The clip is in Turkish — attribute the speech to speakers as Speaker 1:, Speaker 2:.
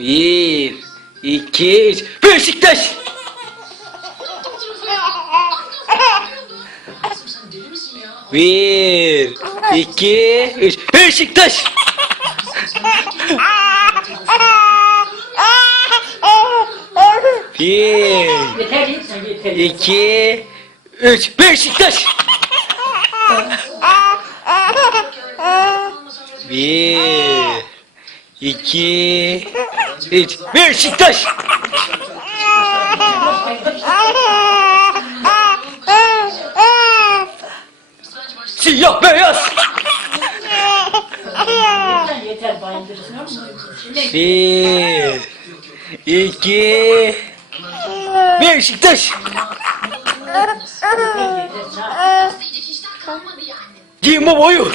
Speaker 1: Bir, iki, üç. Beşiktaş. Bir, iki, üç. Beşiktaş. Bir, iki, üç. Beşiktaş. Bir, iki, üç. Beşiktaş. Siyah beyaz. Bir, iki, Beşiktaş. Cimbo boyu.